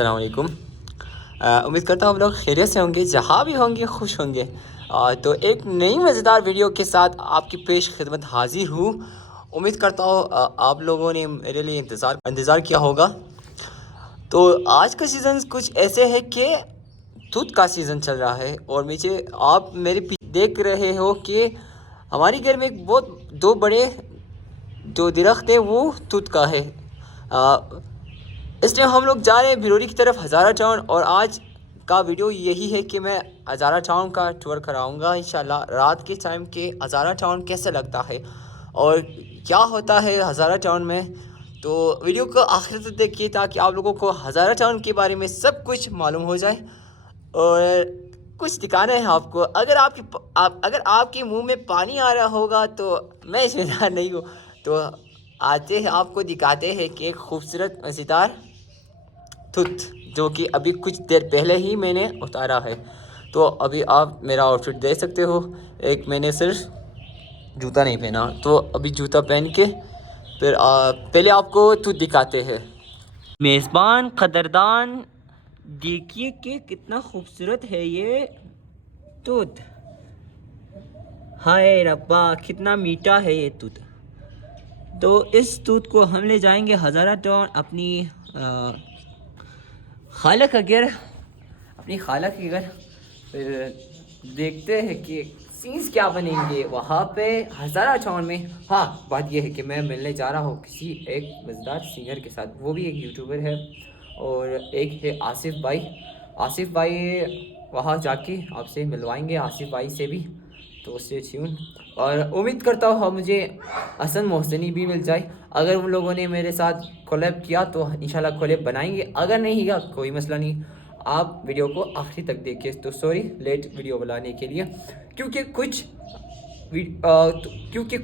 अस्सलाम वालेकुम। उम्मीद करता हूँ आप लोग खैरियत से होंगे, जहाँ भी होंगे खुश होंगे। तो एक नई मज़ेदार वीडियो के साथ आपकी पेश खिदमत हाजिर हूँ। उम्मीद करता हूँ आप लोगों ने मेरे लिए इंतज़ार किया होगा। तो आज का सीज़न कुछ ऐसे है कि दूध का सीज़न चल रहा है और मुझे आप मेरे पीछे देख रहे हो कि हमारे घर में एक बहुत दो बड़े जो दरख्त है वो दूध का है। इसलिए हम लोग जा रहे हैं भिरोरी की तरफ हज़ारा टाउन, और आज का वीडियो यही है कि मैं हज़ारा टाउन का टूर कराऊंगा इंशाल्लाह। रात के टाइम के हज़ारा टाउन कैसे लगता है और क्या होता है हज़ारा टाउन में, तो वीडियो को आखिर तक देखिए ताकि आप लोगों को हज़ारा टाउन के बारे में सब कुछ मालूम हो जाए और कुछ दिखाना है आपको। अगर आपके मुंह में पानी आ रहा होगा तो मैं जिम्मेदार नहीं हूँ। तो आते हैं, आपको दिखाते हैं कि एक खूबसूरत मज़ेदार तुत जो कि अभी कुछ देर पहले ही मैंने उतारा है। तो अभी आप मेरा आउटफिट देख सकते हो। एक मैंने सिर्फ जूता नहीं पहना, तो अभी जूता पहन के फिर पहले आपको तुत दिखाते हैं। मेज़बान कदरदान, देखिए कि कितना खूबसूरत है ये तुत। हाय रब्बा, कितना मीठा है ये तुत। तो इस दूध को हम ले जाएंगे हज़ारा टाउन अपनी खाला के घर, फिर देखते हैं कि सीन्स क्या बनेंगे वहाँ पे हज़ारा टाउन में। हाँ, बात यह है कि मैं मिलने जा रहा हूँ किसी एक मज़ेदार सिंगर के साथ, वो भी एक यूट्यूबर है, और एक है आसिफ भाई वहाँ जाके आपसे मिलवाएंगे आसिफ भाई से भी। तो स्टे ट्यून, और उम्मीद करता हूँ हाँ मुझे हसन मोहसिनी भी मिल जाए। अगर उन लोगों ने मेरे साथ कोलैब किया तो इंशाल्लाह कोलैब बनाएंगे, अगर नहीं किया कोई मसला नहीं। आप वीडियो को आखिरी तक देखिए। तो सॉरी लेट वीडियो बनाने के लिए, क्योंकि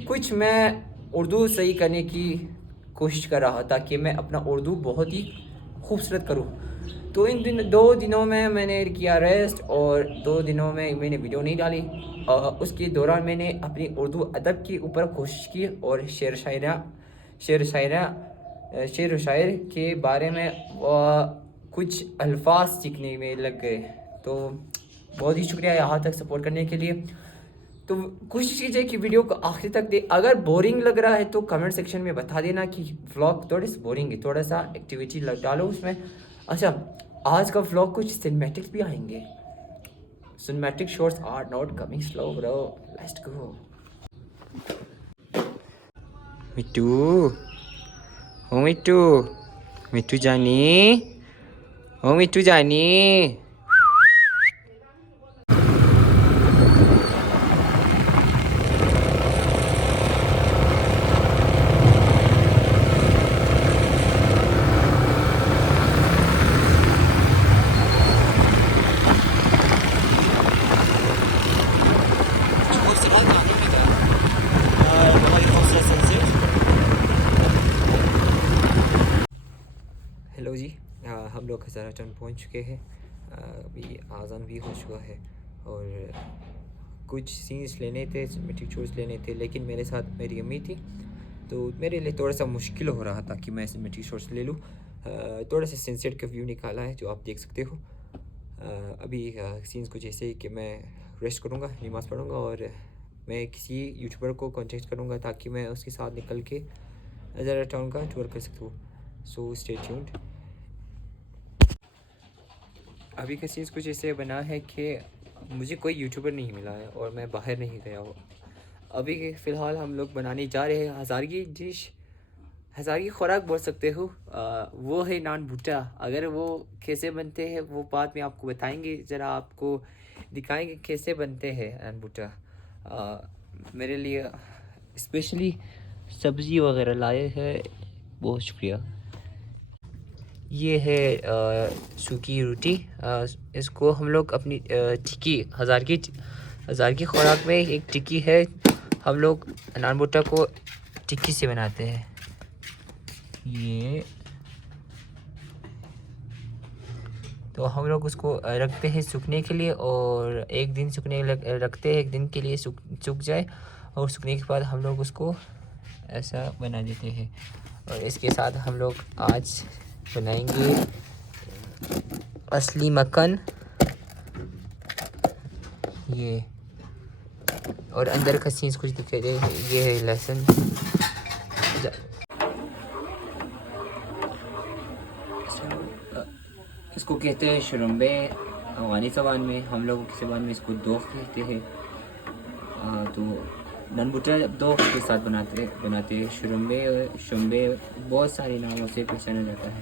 कुछ मैं उर्दू सही करने की कोशिश कर रहा था कि मैं अपना उर्दू बहुत ही खूबसूरत करूँ। तो इन 2 दिनों में मैंने किया रेस्ट, और 2 दिनों में मैंने वीडियो नहीं डाली। उसके दौरान मैंने अपनी उर्दू अदब के ऊपर कोशिश की और शेर व शायर के बारे में कुछ अल्फाज सीखने में लग गए। तो बहुत ही शुक्रिया यहाँ तक सपोर्ट करने के लिए। तो कोशिश कीजिए कि वीडियो को आखिर तक दे। अगर बोरिंग लग रहा है तो कमेंट सेक्शन में बता देना कि व्लॉग थोड़े से बोरिंग है, थोड़ा सा एक्टिविटी डालो उसमें। अच्छा, आज का व्लॉग कुछ सिनेमैटिक्स भी आएंगे। Cinematic shots are not coming slow bro, let's go. Mittu, ओ मिट्टू, मिट्टू जानी, ओ मिट्टू जानी। हेलो जी, हम लोग हज़ारा टाउन पहुँच चुके हैं। अभी आज़ान भी हो चुका है और कुछ सीन्स लेने थे, सिनेमैटिक शॉट्स लेने थे, लेकिन मेरे साथ मेरी अम्मी थी तो मेरे लिए थोड़ा सा मुश्किल हो रहा था कि मैं सिनेमैटिक शॉट्स ले लूँ। थोड़ा सा सनसेट का व्यू निकाला है जो आप देख सकते हो। अभी सीन्स कुछ ऐसे ही कि मैं रेस्ट करूँगा, नमाज़ पढ़ूँगा, और मैं किसी यूट्यूबर को कॉन्टेक्ट करूँगा ताकि मैं उसके साथ निकल के हज़ारा टाउन का टूर कर सकूँ। So stay tuned. अभी का चीज़ कुछ ऐसे बना है कि मुझे कोई यूट्यूबर नहीं मिला है और मैं बाहर नहीं गया हूँ। अभी फ़िलहाल हम लोग बनाने जा रहे हैं हज़ारगी डिश, हज़ारगी खुराक बोल सकते हो। वो है नान भुट्टा। अगर वो कैसे बनते हैं वो बाद में आपको बताएंगे, ज़रा आपको दिखाएंगे कैसे बनते हैं नान भुट्टा। मेरे लिए स्पेशली सब्ज़ी वगैरह लाए हैं, बहुत शुक्रिया। ये है सूखी रोटी। इसको हम लोग अपनी टिक्की, हज़ार की खुराक में एक टिक्की है, हम लोग नान भुट्टा को टिक्की से बनाते हैं। ये तो हम लोग उसको रखते हैं सूखने के लिए, और एक दिन सूखने रखते हैं, एक दिन के लिए सूख जाए, और सूखने के बाद हम लोग उसको ऐसा बना देते हैं। और इसके साथ हम लोग आज बनाएंगे असली मक्खन ये, और अंदर का चीज़ कुछ दिखाई दे, ये है लहसुन। इसको कहते हैं शुरम्बे अफगानी ज़बान में, हम लोगों की ज़बान में इसको दोख कहते हैं। तो नन बुटर दोख के साथ बनाते हैं। शुरम्बे बहुत सारे नामों से पहचाना जाता है।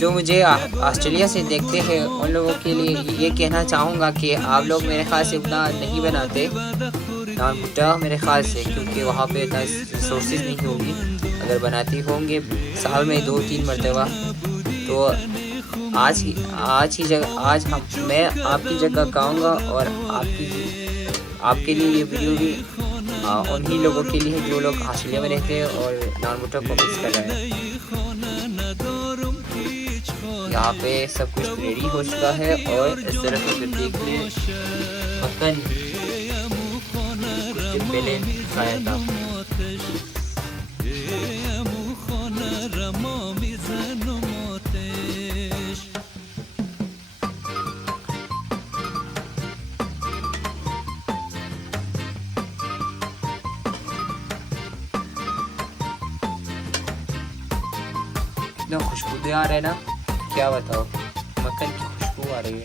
जो मुझे ऑस्ट्रेलिया से देखते हैं उन लोगों के लिए ये कहना चाहूँगा कि आप लोग मेरे ख्याल से उतना नहीं बनाते नान बुट्टा मेरे ख्याल से, क्योंकि वहाँ पे इतना रिसोर्सेज नहीं होगी। अगर बनाती होंगे साल में 2-3 मरतबा, तो आज मैं आपकी जगह गाऊँगा और आपके लिए ये वीडियो भी उन्हीं लोगों के लिए जो लोग ऑस्ट्रेलिया में रहते हैं और नान बुट्टा को मिस कर रहे हैं। यहाँ पे सब कुछ रेडी हो चुका है और इस तरफ अगर देख लें मक्खन कुछ दिन पहले खाया था। इतना खुशबू आ रहा है ना, क्या बताओ, मक्खन की खुशबू आ रही है।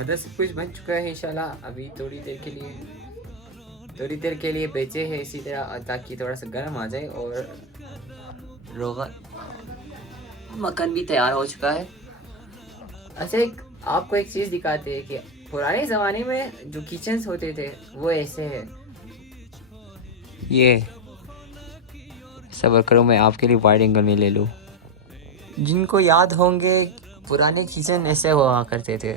आधा सब कुछ बन चुका है इंशाल्लाह। अभी थोड़ी देर के लिए बेचे हैं इसी तरह ताकि थोड़ा सा गर्म आ जाए। और रोगन मक्खन भी तैयार हो चुका है। अच्छा, आपको एक चीज़ दिखाते हैं कि पुराने ज़माने में जो किचन्स होते थे वो ऐसे है। ये सब्र करो, मैं आपके लिए वाइड एंगल में ले लूँ। जिनको याद होंगे पुराने किचन ऐसे हुआ करते थे,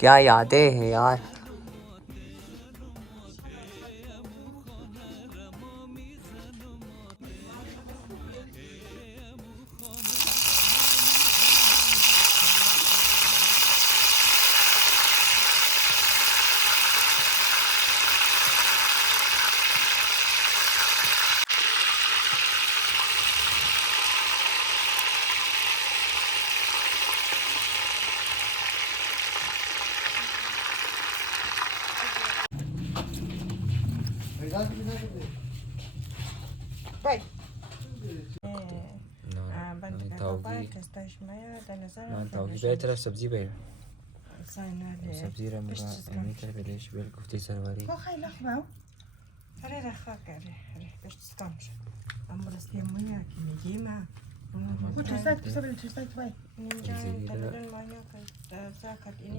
क्या यादें हैं यार। Bem, Não, Bantuka testás maya dan não tá o que तरफ सब्जी पे sana le. सब्जी रमगा नहीं कर पे देश bell कुफ्ते सरवारी Ko khay lakbaw. Are rakha kare. Are testams. Amras dia maya kini jema. Ko testay sabel testay bay. Ninja taluran maya kay zakat ini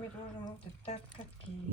midoro mo takat ki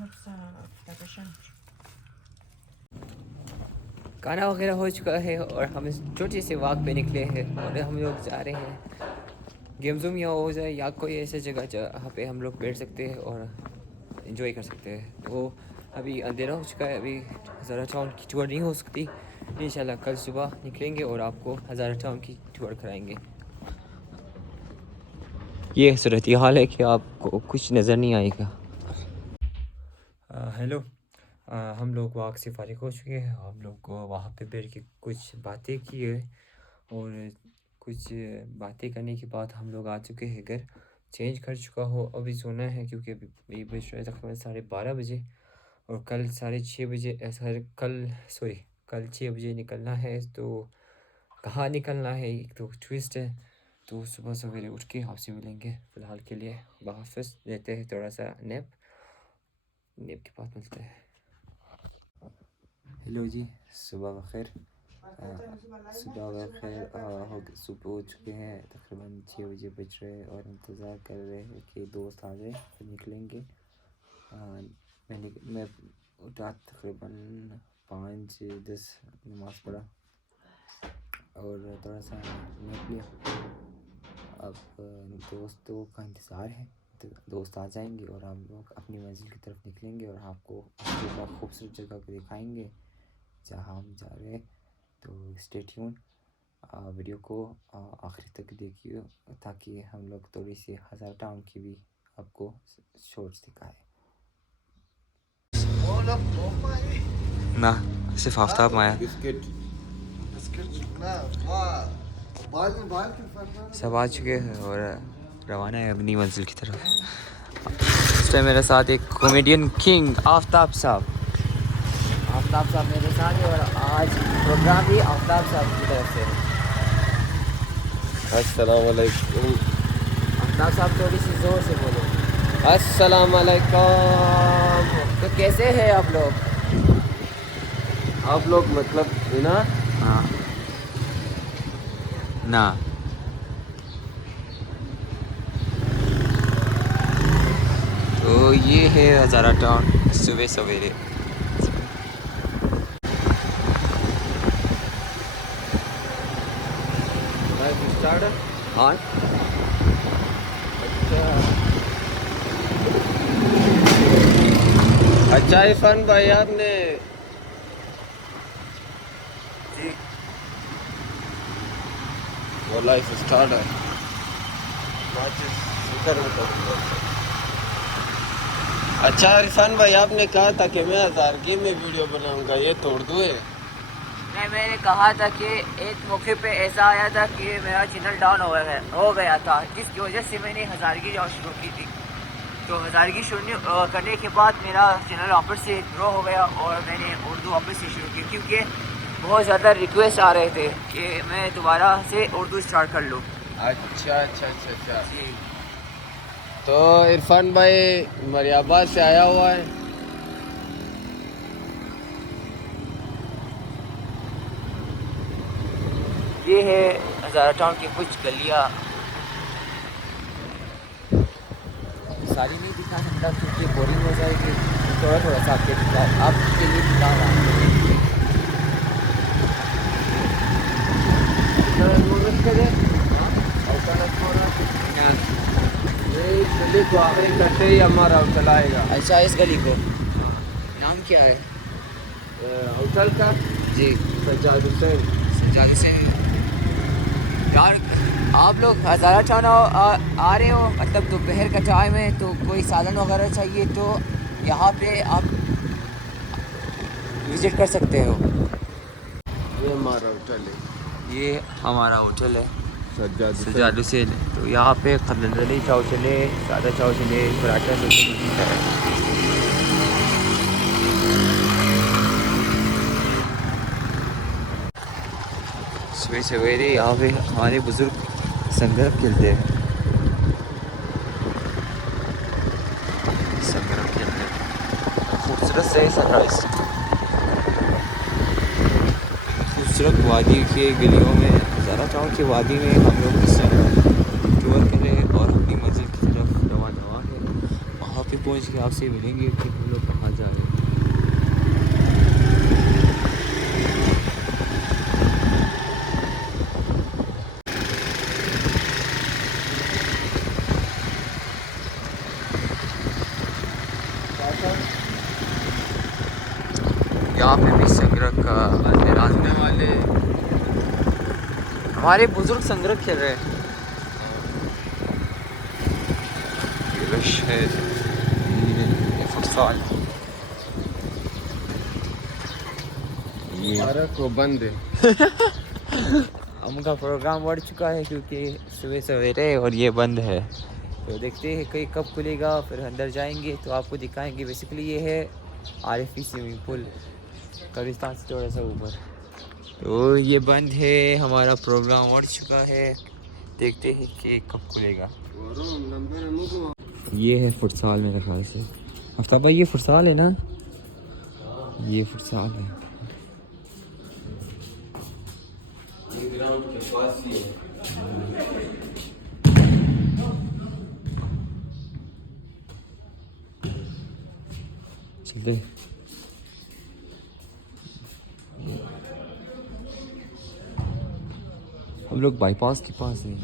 nafsa tabashan. खाना वगैरह हो चुका है और हम इस छोटे से वॉक पे निकले हैं और हम लोग जा रहे हैं गेम ज़ूम या हो जाए या कोई ऐसी जगह जहाँ पे हम लोग बैठ सकते हैं और इन्जॉय कर सकते हैं। तो अभी अंधेरा हो चुका है, अभी हज़ारा टाउन की टूर नहीं हो सकती। इंशाल्लाह कल सुबह निकलेंगे और आपको हज़ारा टाउन की टूर कराएंगे। ये सूरत हाल है कि आपको कुछ नज़र नहीं आएगा। हेलो, हम लोग वॉक से फारिग हो चुके हैं। हम लोग को वहाँ पे बैठ के कुछ बातें की है और कुछ बातें करने के बाद हम लोग आ चुके हैं घर। चेंज कर चुका हो, अभी सोना है क्योंकि अभी बज रहे तकरीबन 12:30 बजे और कल 6:30 बजे कल 6 बजे निकलना है। तो कहाँ निकलना है एक तो ट्विस्ट है। तो सुबह सवेरे उठ के आपसे मिलेंगे। फ़िलहाल के लिए हाफ़िज़, लेते हैं थोड़ा सा नैप के बाद मिलते हैं। हेलो जी, सुबह बखैर। सुबह हो चुके हैं, तकरीबन 6 बजे बज रहे हैं और इंतज़ार कर रहे हैं कि दोस्त आ जाए फिर निकलेंगे। मैं उठा तकरीबन 5:10 नमाज़ पढ़ा और थोड़ा सा नैप लिया। अब दोस्तों का इंतज़ार है, तो दोस्त आ जाएंगे और हम लोग अपनी मंजिल की तरफ निकलेंगे और आपको खूबसूरत जगह को दिखाएंगे जहाँ हम जा रहे हैं। तो स्टे ट्यून, वीडियो को आखिर तक देखिए ताकि हम लोग थोड़ी सी हज़ारा टाउन की भी आपको शॉर्ट्स दिखाएं। ना सिर्फ आफ्ताब में आया, सब आ चुके हैं और रवाना है अपनी मंजिल की तरफ। इस टाइम मेरे साथ एक कॉमेडियन किंग आफ्ताब साहब मेरे साथ है और आज प्रोग्राम भी आफ्ताब साहब की तरफ से है। अस्सलाम वालेकुम। आफ्ताब साहब थोड़ी सी ज़ोर से बोलो। अस्सलाम वालेकुम। तो कैसे हैं आप लोग? आप लोग मतलब ना? हाँ ना, तो ये है हज़ारा टाउन सुबह सवेरे। हाँ, अच्छा इरफान भाई आपने वो लाइफ स्टार्ट है। अच्छा इरफान भाई आपने कहा था कि मैं 1000 की में वीडियो बनाऊंगा, ये तोड़ दूँ है? नहीं, मैंने कहा था कि एक मौके पे ऐसा आया था कि मेरा चैनल डाउन हो गया था, जिसकी वजह से मैंने हज़ारगी शुरू की थी। तो हज़ारगी शुरू करने के बाद मेरा चैनल वापस से ग्रो हो गया और मैंने उर्दू वापस से शुरू की क्योंकि बहुत ज़्यादा रिक्वेस्ट आ रहे थे कि मैं दोबारा से उर्दू स्टार्ट कर लूँ। अच्छा। तो इरफान भाई मरियाबाद से आया हुआ है। ये है हज़ारा टाउन की कुछ गलियाँ। सारी नहीं दिखा सकता क्योंकि बोरिंग हो जाएगी, थोड़ा सा आपके लिए दिखा रहा हूँ। गली को आखिरी करते ही हमारा होटल आएगा। अच्छा, इस गली को नाम क्या है होटल का? जी, सज्जाद हुसैन। सज्जाद हुसैन। यार आप लोग हज़ारा टाउन आ रहे हो, मतलब दोपहर का टाइम है, तो कोई साधन वगैरह चाहिए तो यहाँ पे आप विज़िट कर सकते हो। ये हमारा होटल है, ये हमारा होटल है सज्जाद हुसैन। तो यहाँ पे खंडली चाव चले, सादा चाव चले, पराठा चले, सवेरे सवेरे यहाँ पे हमारे बुजुर्ग संगरब खेलते हैं। संगरब खेलते हैं, खूबसूरत से सनराइज, खूबसूरत वादी के गलियों में, हज़ारा टाउन की वादी में हम लोग इस टूर करें और अपनी मंजिल की तरफ रवा है। वहाँ पे पहुँच के आपसे मिलेंगे कि हम लोग कहाँ जा रहे हैं। यहाँ पे भी संगरब का ऐलान होने वाले, हमारे बुजुर्ग संगरब खेल रहे हैं। ये रश है, ये फुटसाल, ये को बंद है। उनका प्रोग्राम बढ़ चुका है क्योंकि सुबह सवेरे और ये बंद है। तो देखते हैं कहीं कब खुलेगा, फिर अंदर जाएंगे तो आपको दिखाएंगे। बेसिकली ये है आरएफई स्विमिंग पूल, कब्रिस्तान से थोड़ा सा ऊपर। तो ये बंद है, हमारा प्रोग्राम बढ़ चुका है, देखते हैं कि कब खुलेगा। ये है फुटसाल मेरे ख्याल से। आफ्ताब भाई ये फुटसाल है ना? ये फुटसाल है। ग्राउंड के पास ही है। चलते हम लोग बाईपास के पास हैं।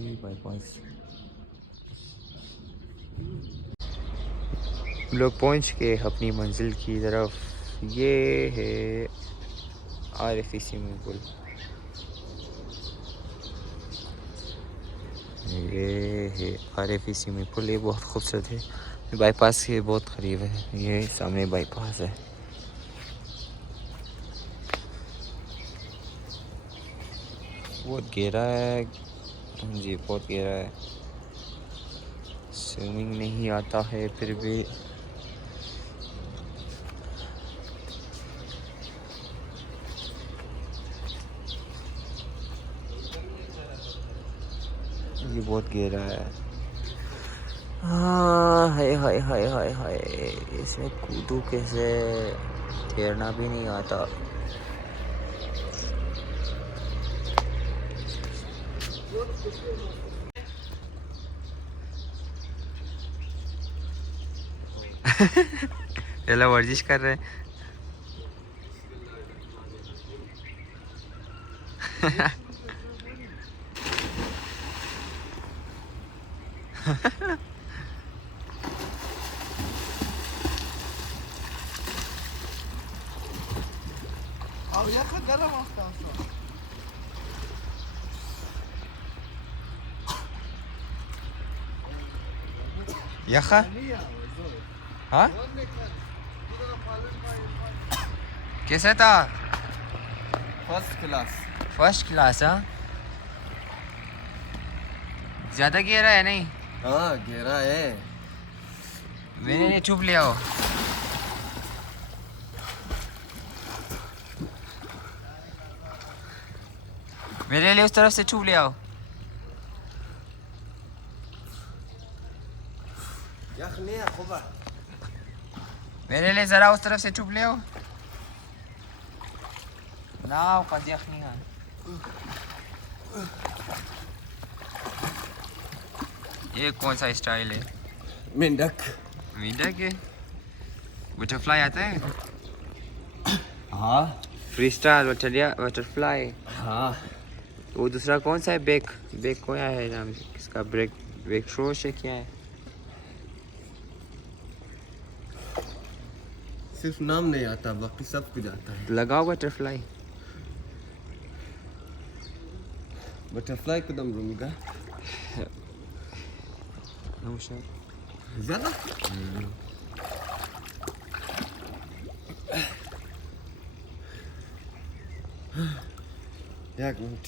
ये बाईपास हम लोग पहुंच के अपनी मंजिल की तरफ। ये है आरएफई स्विमिंग पूल, ये है आरएफई स्विमिंग पूल। ये बहुत खूबसूरत है, बाईपास के बहुत करीब है। ये सामने बाईपास है। बहुत गहरा है जी, बहुत गहरा है। स्विमिंग नहीं आता है फिर भी ये बहुत गहरा है। हाँ, हाय हाय हाय हाय हाय, इसमें कूदू कैसे, तैरना भी नहीं आता। चलो वर्जिश कर रहे हैं। यखा हाँ कैसा था? First class. हाँ, ज़्यादा गहरा है नहीं? हाँ गहरा है। मेरे लिए चुप ले आओ। मेरे लिए उस तरफ से चुप ले आओ। मेरे लिए ज़रा उस तरफ से चुप ले आओ ना। कद यखनी है। ये कौन सा स्टाइल है? मेंढक। मेंढक है? बटरफ्लाई आता है? हाँ फ्री स्टाइल बटरफ्लाई। हाँ। वो दूसरा कौन सा है? बेक बेक कौन है नाम इसका? ब्रेक बेक शोश है क्या है? सिर्फ नाम नहीं आता, बाकी सब कुछ आता है। लगाओ बटरफ्लाई। बटरफ्लाई कदम रूंगा ज्यादा। एक मिनट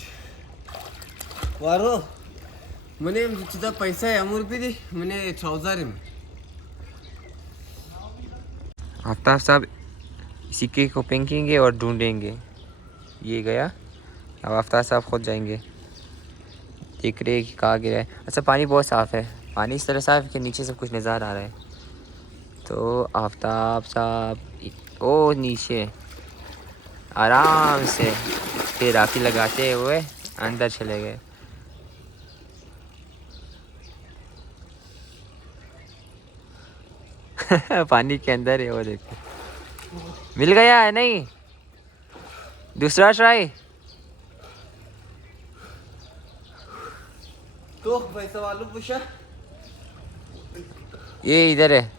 वारो मने तुझा पैसा आहे 100 रुपये दे मने ट्राउजर है। आफ्ताब साहब सिक्के को फेंकेंगे और ढूंढेंगे। ये गया अब आफ्ताब साहब खुद जाएंगे। देख रहे कि कहाँ गिरा है। अच्छा पानी बहुत साफ़ है, पानी इस तरह साफ़ है कि नीचे सब कुछ नज़र आ रहा है। तो आफ्ताब साहब ओ नीचे आराम से तैराकी लगाते हुए अंदर चले गए। पानी के अंदर है वो, देखो मिल गया है। नहीं दूसरा ट्राई। तो पैसा वालों पूछा ये इधर है।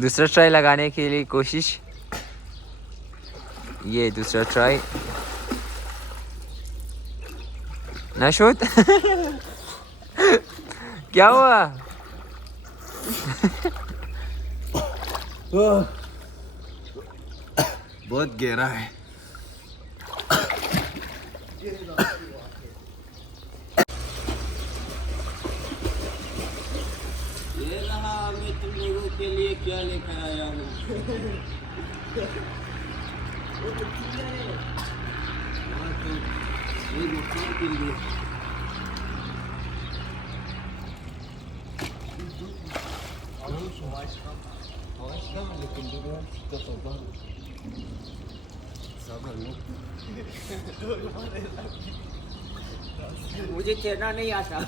दूसरा ट्राई लगाने के लिए कोशिश। ये दूसरा ट्राई ना शूट। क्या हुआ? बहुत गहरा है। ये रहा, मैं तुम लोगों के लिए क्या लेकर आया हूँ। ये नुकसान के लिए लेकिन मुझे तैरना नहीं आता,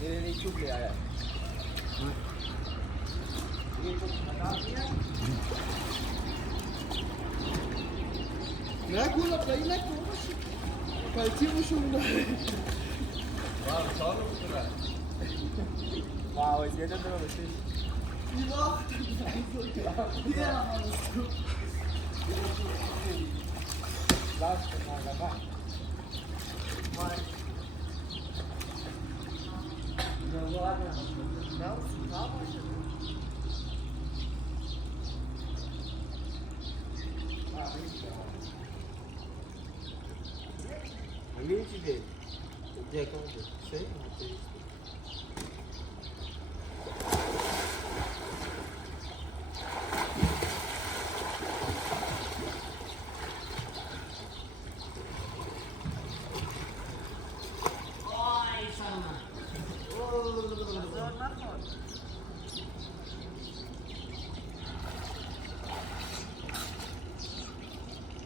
मेरे लिए चुप ले आया।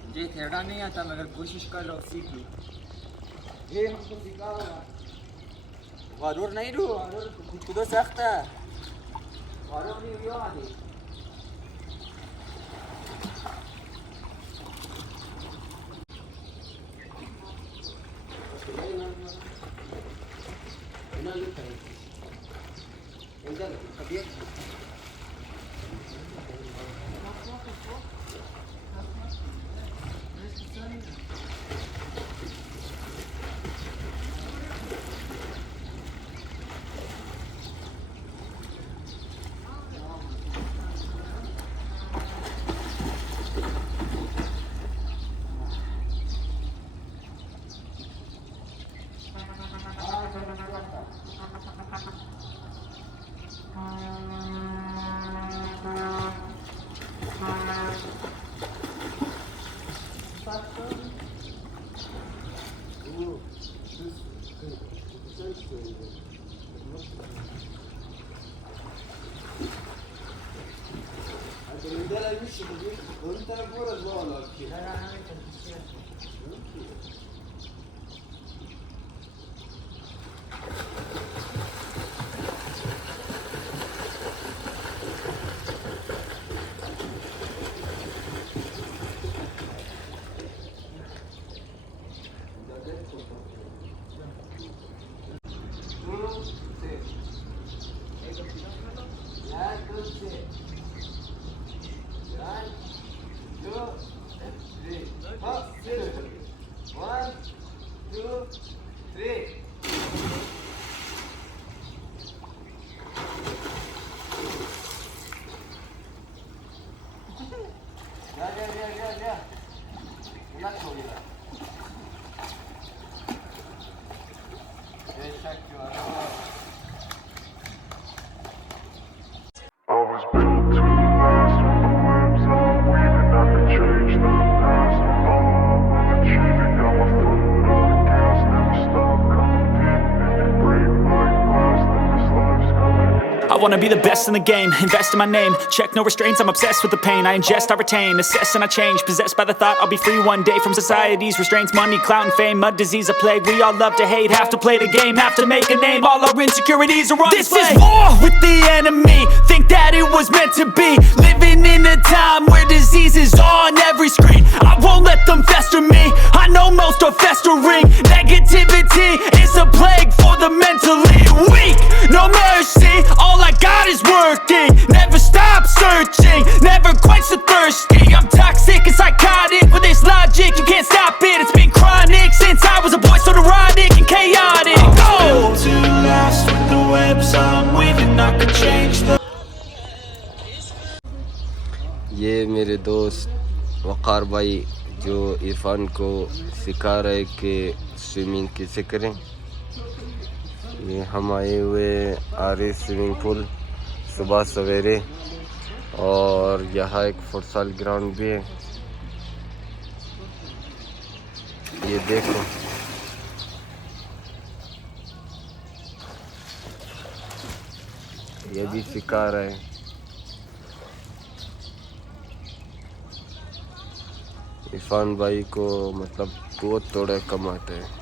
मुझे तैरना नहीं आता मगर कोशिश कर लो, सीख लो। ये हमको सिखा होगा। वारूर नहीं रू, वारूर खुद सख्त है। वारूर नहीं हुआ आगे। I was wanna be the best in the game, invest in my name, check no restraints, I'm obsessed with the pain. I ingest, I retain, assess and I change, possessed by the thought I'll be free one day from society's restraints. Money, clout and fame, mud, disease, a plague. We all love to hate, have to play the game, have to make a name. All our insecurities are on display. This is war with the enemy, think that it was meant to be. Living in a time where disease is on every screen. I won't let them fester me, I know most are festering. Negativity is a plague for the mentally weak. No mercy, all I got is working. Never stop searching, never quench the thirsty. I'm toxic and psychotic with this logic, you can't stop it. It's been chronic since I was a boy, so neurotic and chaotic. Go! To last with the webs I'm weaving, I could change the ये मेरे दोस्त वक़ार भाई जो इरफान को सिखा रहे कि swimming कैसे करें। ये हम आए हुए आरे स्विमिंग पूल सुबह सवेरे, और यहाँ एक फुटसाल ग्राउंड भी है। ये देखो, ये भी सिखा रहा है। इरफान भाई को मतलब बहुत थोड़ा कम आता है।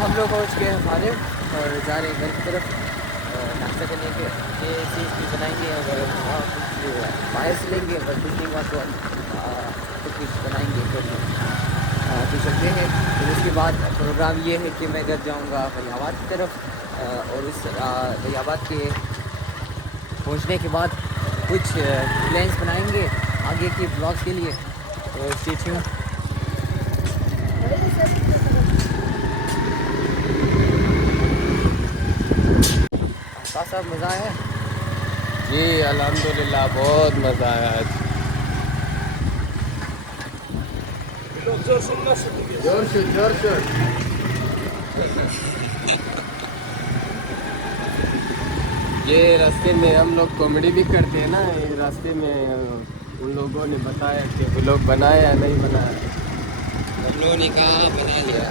हम लोग पहुँच गए हैं फारिग और जा रहे हैं घर की तरफ नाश्ता करने के। ये चीज़ भी बनाएंगे, अगर कुछ बाहर से लेंगे, अगर कुछ नहीं हुआ तो कुछ बनाएंगे तो सकते हैं। फिर उसके बाद प्रोग्राम ये है कि मैं घर जाऊंगा फरीदाबाद की तरफ, और उस फरीदाबाद के पहुंचने के बाद कुछ प्लान्स बनाएंगे आगे के ब्लॉग्स के लिए, तो स्टे ट्यून्ड। साहब मज़ा आया? जी अल्हम्दुलिल्लाह बहुत मज़ा आया आज। जोर से ये रास्ते में हम लोग कॉमेडी भी करते हैं ना। ये रास्ते में उन लोगों ने बताया कि वो लोग बनाया या नहीं बनाया, हम लोगों ने कहा बना लिया।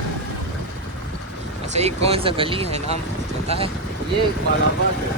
अच्छा, ये कौन सा गली है, नाम पता है? ये फरीदाबाद है।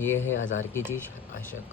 ये है हज़ार की चीज़ आशक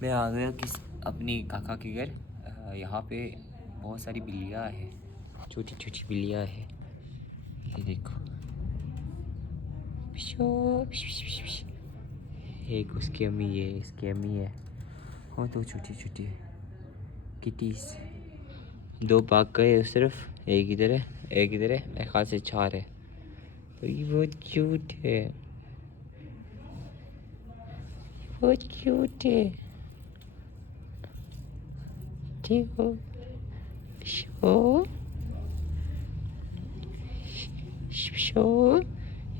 मैं आ गया अपनी काका के घर। यहाँ पे बहुत सारी बिल्लियाँ हैं, छोटी छोटी बिल्लियाँ हैं। ये देखो, एक उसकी अम्मी है, इसकी अम्मी है, और दो छोटी छोटी किटीज। दो भाग गए उस तरफ, एक इधर है, एक इधर है, मेरे ख्याल से 4 है। तो ये बहुत क्यूट है, बहुत क्यूट है। देखो शो शो,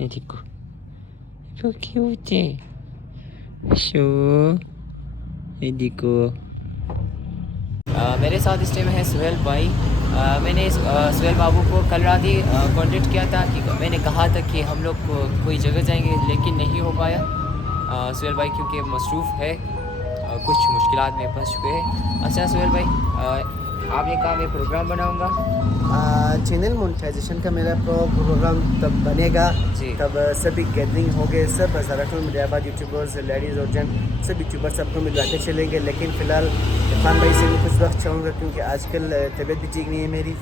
ये देखो तो क्यूट है शो, ये देखो। मेरे साथ इस टाइम है सुहेल भाई। मैंने सुहेल बाबू को कल रात ही कॉन्टेक्ट किया था कि मैंने कहा था कि हम लोग कोई जगह जाएंगे, लेकिन नहीं हो पाया। सुहेल भाई क्योंकि मसरूफ़ है, कुछ मुश्किलात में फंस चुके हैं। अच्छा सुहेल भाई, आपने कहा मैं प्रोग्राम बनाऊंगा। चैनल मोनेटाइजेशन का मेरा प्रोग्राम तब बनेगा जी। तब सभी गैदरिंग हो गए, सब हज़ारों मिलाबाद यूट्यूबर्स, लेडीज़ और जेंट सब यूट्यूबर सबको मिलवाते चलेंगे। लेकिन फ़िलहाल इरफान भाई से मैं कुछ वक्त चाहूँगा, क्योंकि आजकल तबीयत भी ठीक नहीं है मेरी,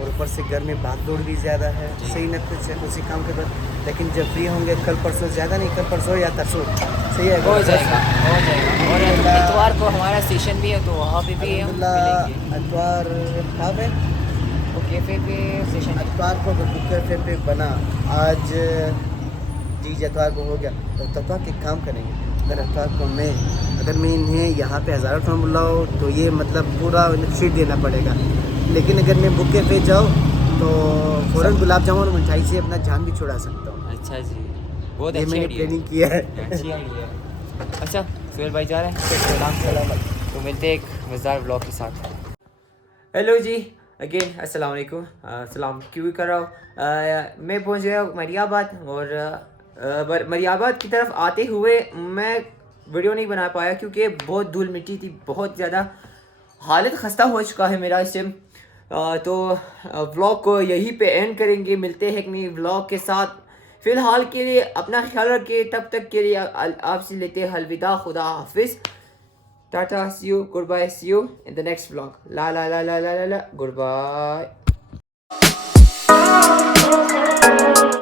और ऊपर से घर में भाग दौड़ भी ज़्यादा है। सही न कुछ है उसी काम के बाद, लेकिन जब फ्री होंगे कल परसों, ज़्यादा नहीं कल परसों या तरसों, सही है हो जाएगा हो जाएगा। और इतवार को हमारा स्टेशन भी है, तो वहाँ पे भी हम मिलेंगे। अतवार कहाँ पे? वो कैफ़े पे स्टेशन है। अतवार को बुक कैफे पे बना आज जी, अतवार को हो गया तो अतवार के काम करेंगे। अगर अतवार को अगर मैं इन्हें यहाँ पे 1000 रुपये बुलाऊँ तो ये मतलब पूरा शीट देना पड़ेगा। लेकिन अगर मैं बुक कैफे जाऊँ तो फ़ौरन गुलाब जामुन और मिठाई से अपना जान भी छुड़ा सकता हूँ। अच्छा जी, बहुत ये अच्छी मैंने आइडिया ट्रेनिंग किया है। अच्छी आइडिया। अच्छा सुहेल भाई जा रहे हैं, सलाम। तो मिलते हैं एक मज़ेदार ब्लॉग के साथ। हेलो जी अगेन, अस्सलाम वालेकुम। सलाम क्यों कर रहा हूँ। मैं पहुँच गया मरियाबाद, और मरियाबाद की तरफ आते हुए मैं वीडियो नहीं बना पाया क्योंकि बहुत धूल मिट्टी थी, बहुत ज़्यादा हालत खस्ता हो चुका है मेरा इस टाइम। तो व्लॉग को यहीं पे एंड करेंगे, मिलते हैं एक नई व्लॉग के साथ। फ़िलहाल के लिए अपना ख्याल रखिए, तब तक के लिए आपसे लेते हैं अलविदा, खुदा हाफिज़, tata, see you, goodbye, see you in the next vlog. ला ला ला ला ला ला, गुड बाय।